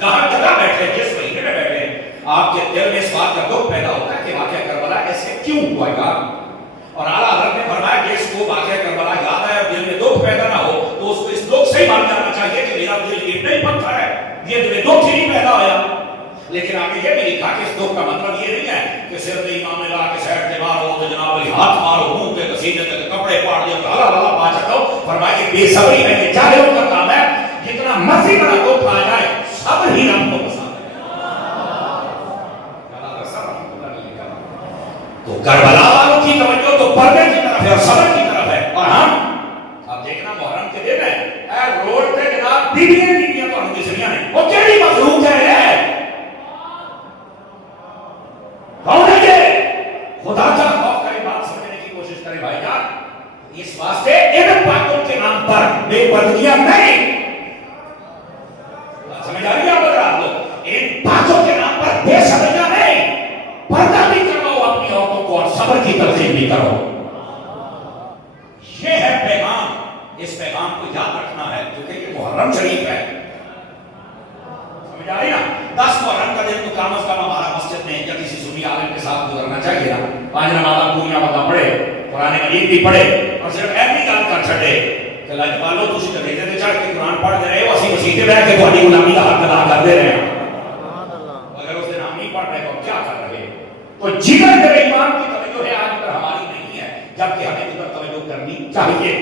جہاں جگہ بیٹھے جس مہینے میں بیٹھے آپ کے دل میں اس بات کا دکھ پیدا ہوتا ہے کہ واقعہ کربلا ایسے کیوں ہوا یار. اور اعلیٰ حضرت نے فرمایا کہ اس کو واقعہ کربلا یاد آئے اور دل میں دکھ پیدا نہ ہو تو اس کو اس دکھ سے ہی مان جانا چاہیے کہ میرا دل اتنا ہی پتھر ہے, یہ دل میں دکھ ہی نہیں پیدا ہوا. لیکن آپ نے یہ بھی لکھا کہ اس دکھ کا مطلب یہ نہیں ہے کہ صرف امام نے لا کے سیٹ کے مارو تو جناب علی ہاتھ مارو منہ کے سینے کے کپڑے پاڑ دیے تو ہلا ہلا پا چکو. فرمایا کہ بے صبری ہے کہ جاہلوں کا کام ہے, جتنا مرضی بڑا دکھ آ جائے صبر ہی رب کو پسند ہے. تو کربلا والوں کی توجہ تو پردے کی طرف ہے اور صبر کی طرف ہے. اور ہم اب دیکھنا محرم کے دن ہے اے روڈ پہ جناب بیویاں تو ہم کسریاں ہیں, وہ کیڑی مخلوق ہے کون ہے یہ؟ خدا کا خوف کرے, بات سمجھنے کی کوشش کرے بھائی جان. اس واسطے ان باتوں کے نام پر بے پردگیاں نہیں, سمجھ آ رہی ہے آپ لوگ, ان باتوں کے نام پر بے صبریاں نہیں, پردہ بھی کرو اپنی عورتوں کو اور صبر کی تلقین بھی کرو. یہ ہے پیغام, اس پیغام کو یاد رکھنا ہے کیونکہ یہ محرم شریف ہے. سمجھ آ رہی نا, 10 محرم کا دن تو کم از کم ہمارا مسجد میں یا کسی سنی عالم کے ساتھ گزرنا چاہیے نا. 5 نمازاں پوریاں مطلب پڑھے, قرآن مجید بھی پڑھے اور صرف ایسی گل کر چھڈے کہ لج پالو تسی تے بیٹے تے چڑھ کے قرآن پڑھ دے رہے ہو, اسی مسیح تے بیٹھ کے تہاڈی غلامی دا حق ادا کر دے رہے ہیں. اگر اس دن ہم نہیں پڑھ رہے تو کیا کر رہے ہیں؟ تو جگر میرے ایمان کی توجہ ہے آج پر ہماری نہیں ہے, جبکہ ہمیں ادھر توجہ کرنی چاہیے.